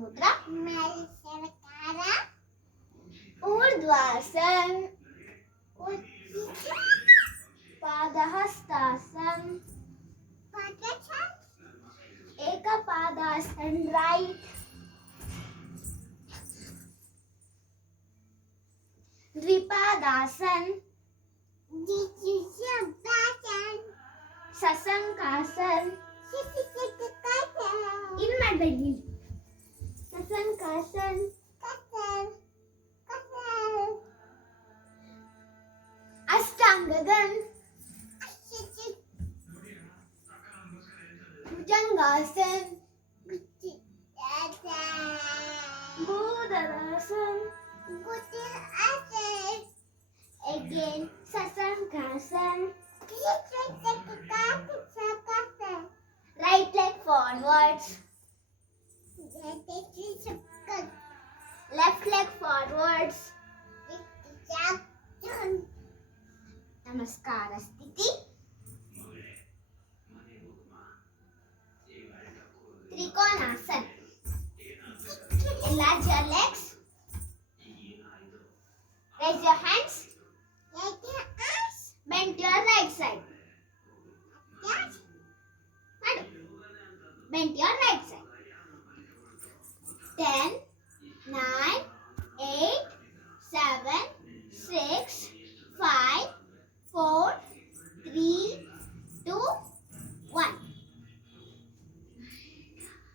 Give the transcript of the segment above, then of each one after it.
मुद्रा, ऊर्ध्वासन, पादहस्तासन, एकपादासन राइट, द्विपादासन, सशंकासन, ಇಲ್ಲಿ ಮಾಡಬೇಡಿ, सशंकासन, अष्टांगगन, भुजंगासन, भूधरासन, again सशंकासन, right leg forwards, left leg forwards, नमस्कार स्थिति, trikonasana, enlarge your legs, raise your hands, bend to your right side, bend to your right side, 10, 9, 8, 7, 6, 5, 4, 3, 2, 1.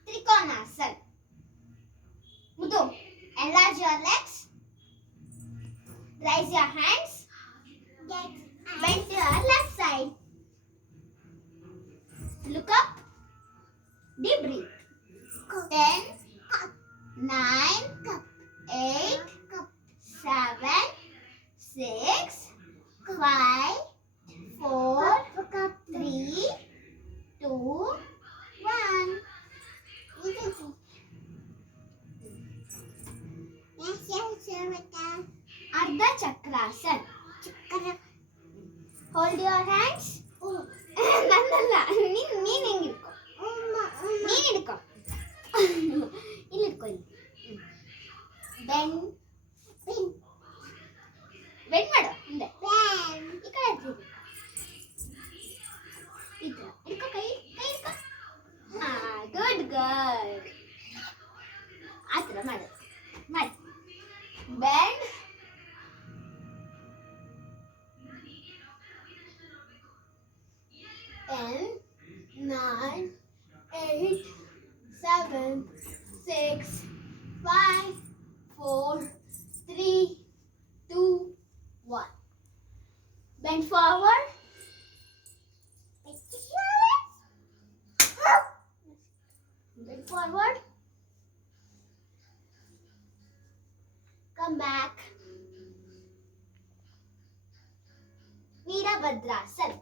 Trikonasana. Mudhu, enlarge your legs. Raise your hands. Bend to your left side. Look up. Deep breathe. 10, 9, 8, 7, 6, 5, 4, 3, 2, 1. Ardha Chakrasana. Hold your hands. ನನ್ನಲ್ಲ, ನೀನು ಹೆಂಗಿರ್ಕೊ, ನೀನು ಹಿಡ್ಕೊ, ಇಲ್ಲಿ ಹಿಡ್ಕೊ, ಇಲ್ಲಿ bend ಮಾಡು ಮುಂದೆ, ಈ ಕಡೆ ಹತ್ತಿರಿ, ಈ ಥರ ಹಿಡ್ಕೊ, ಕೈ ಹಿಡ್ಕೊ, ಗುಡ್ ಗರ್ಲ್, ಆ ಥರ ಮಾಡು, ಮಾಡಿ bend, Ten, 9, 8, 7, 6, 5, 4, 3, 2, 1. Bend forward. Bend forward. Come back. Veerabhadrasana.